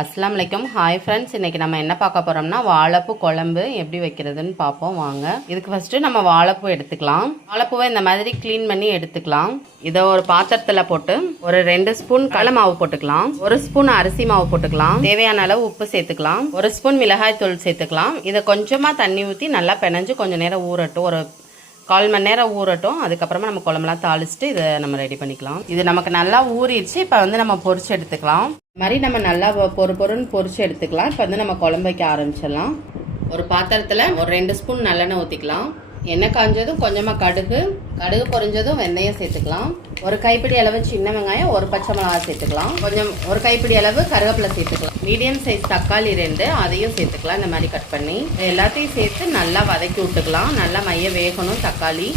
அஸ்ஸலாமு அலைக்கும். Hi friends, இன்றைக்கி நம்ம என்ன பார்க்க போகிறோம்னா வாழைப்பூ குழம்பு எப்படி வைக்கிறதுன்னு பார்ப்போம் வாங்க. இதுக்கு ஃபஸ்ட்டு நம்ம வாழைப்பூ எடுத்துக்கலாம். வாழைப்பூவை இந்த மாதிரி க்ளீன் பண்ணி எடுத்துக்கலாம். இதை ஒரு பாத்திரத்தில் போட்டு ஒரு 2 ஸ்பூன் கடலை மாவு போட்டுக்கலாம், 1 ஸ்பூன் அரிசி மாவு போட்டுக்கலாம், தேவையான அளவு உப்பு சேர்த்துக்கலாம், 1 ஸ்பூன் மிளகாய் தூள் சேர்த்துக்கலாம். இதை கொஞ்சமாக தண்ணி ஊற்றி நல்லா பிணைஞ்சு கொஞ்சம் நேரம் ஊறட்டும், ஒரு 1/4 மணி நேரம் ஊறட்டும். அதுக்கப்புறமா நம்ம குழம்புலாம் தாளிச்சுட்டு இதை நம்ம ரெடி பண்ணிக்கலாம். இது நமக்கு நல்லா ஊறிடுச்சு. இப்போ வந்து நம்ம பொரிச்சு எடுத்துக்கலாம். இந்த மாதிரி நம்ம நல்லா பொறுன்னு பொரிச்சு எடுத்துக்கலாம். இப்போ வந்து நம்ம குழம்பு வைக்க ஆரம்பிச்சிடலாம். ஒரு பாத்திரத்தில் ஒரு 2 ஸ்பூன் நல்லெண்ணெய் ஊற்றிக்கலாம். எண்ணெய் காஞ்சதும் கொஞ்சமாக கடுகு பொரிஞ்சதும் வெந்தயம் சேர்த்துக்கலாம். ஒரு கைப்பிடி அளவு சின்ன வெங்காயம், ஒரு பச்சை மிளகாய் சேர்த்துக்கலாம். ஒரு கைப்பிடி அளவு கருவேப்பிலை சேர்த்துக்கலாம். மீடியம் சைஸ் தக்காளி 2 அதையும் சேர்த்துக்கலாம். இந்த மாதிரி கட் பண்ணி எல்லாத்தையும் சேர்த்து நல்லா வதக்கி விட்டுக்கலாம். நல்லா மைய வேகணும். தக்காளி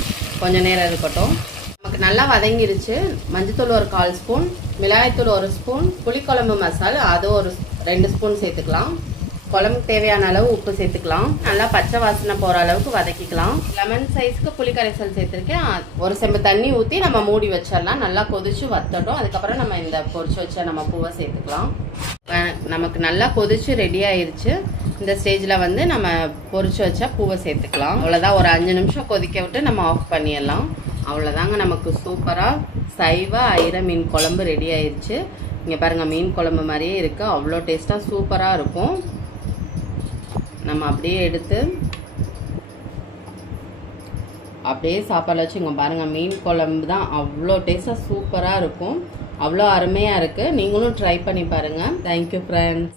கொஞ்சம் நேரம் இருக்கட்டும். நமக்கு நல்லா வதங்கிருச்சு. மஞ்சத்தூள் ஒரு 1/4 ஸ்பூன், மிளகாய்த்தூள் 1 ஸ்பூன், புளிக்குழம்பு மசாலா அது ஒரு 2 ஸ்பூன் சேர்த்துக்கலாம். குழம்புக்கு தேவையான அளவு உப்பு சேர்த்துக்கலாம். நல்லா பச்சை வாசனை போகிற அளவுக்கு வதக்கிக்கலாம். லெமன் சைஸ்க்கு புளி கரைசல் சேர்த்துருக்கேன். ஒரு செம்பு தண்ணி ஊற்றி நம்ம மூடி வச்சிடலாம். நல்லா கொதிச்சு வத்தட்டும். அதுக்கப்புறம் நம்ம இந்த பொரிச்சு வச்ச நம்ம பூவை சேர்த்துக்கலாம். நமக்கு நல்லா கொதிச்சு ரெடி ஆயிருச்சு. இந்த ஸ்டேஜில் வந்து நம்ம பொரிச்சு வச்ச பூவை சேர்த்துக்கலாம். அவ்வளோதான். ஒரு 5 நிமிஷம் கொதிக்க விட்டு நம்ம ஆஃப் பண்ணிடலாம். அவ்வளோதாங்க, நமக்கு சூப்பராக சைவ ஐர மீன் குழம்பு ரெடி ஆயிடுச்சு. இங்கே பாருங்கள், மீன் குழம்பு மாதிரியே இருக்குது. அவ்வளோ டேஸ்ட்டாக சூப்பராக இருக்கும். நம்ம அப்படியே எடுத்து அப்படியே சாப்பாடு வச்சு இங்கே பாருங்கள், மீன் குழம்பு தான் அவ்வளோ டேஸ்ட்டாக சூப்பராக இருக்கும். அவ்வளோ அருமையாக இருக்குது. நீங்களும் ட்ரை பண்ணி பாருங்கள். Thank you friends.